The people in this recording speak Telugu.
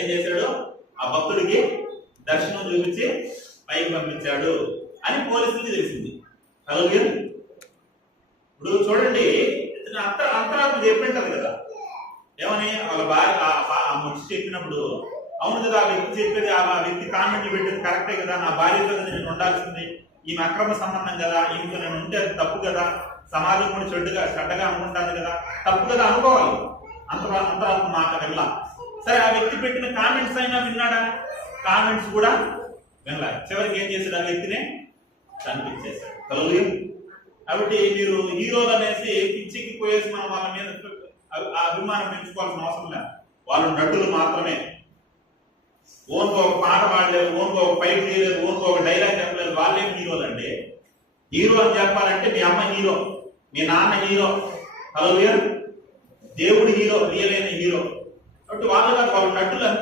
ఏం చేశాడు? ఆ భక్తుడికి దర్శనం చూపించి పైకి పంపించాడు అని పోలీసులకి తెలిసింది. హల్లెలూయా. ఇప్పుడు చూడండి, అంతరాత్మ చెప్పింటారు కదా ఏమని, వాళ్ళ భార్య ఆ మనిషి చెప్పినప్పుడు, అవును కదా ఆ వ్యక్తి చెప్పేది, ఆ వ్యక్తి కామెంట్లు పెట్టేది కరెక్టే కదా, నా భార్యతో నేను ఉండాల్సింది, ఈమె అక్రమ సంబంధం కదా, ఈమెతో నేను ఉంటే అది తప్పు కదా, సమాజం కూడా చెడ్డగా అనుకుంటాను కదా, తప్పు కదా అనుకోవాలి. అంతరాత్మ మాట వినలా. సరే, ఆ వ్యక్తి పెట్టిన కామెంట్స్ అయినా విన్నాడా? కామెంట్స్ కూడా వినలా. చివరికి ఏం చేశాడు? ఆ వ్యక్తినే చంపించేశాడు. హల్లెలూయా. కాబట్టి మీరు హీరోలు అనేసి పిచ్చికి పోయేసి మనం వాళ్ళ మీద అభిమానం పెంచుకోవాల్సిన అవసరం లేదు. వాళ్ళు నటులు మాత్రమే. ఓన్గా ఒక పాట పాడలేదు, ఓన్గా ఒక ఫైట్ చేయలేదు, ఓన్గా ఒక డైలాగ్ చెప్పలేదు. వాళ్ళేం హీరోలు అండి? హీరో అని చెప్పాలంటే మీ అమ్మ హీరో, మీ నాన్న హీరో. హల్లెలూయా. దేవుడు హీరో, రియల్ అయిన హీరో. కాబట్టి వాళ్ళు నటులు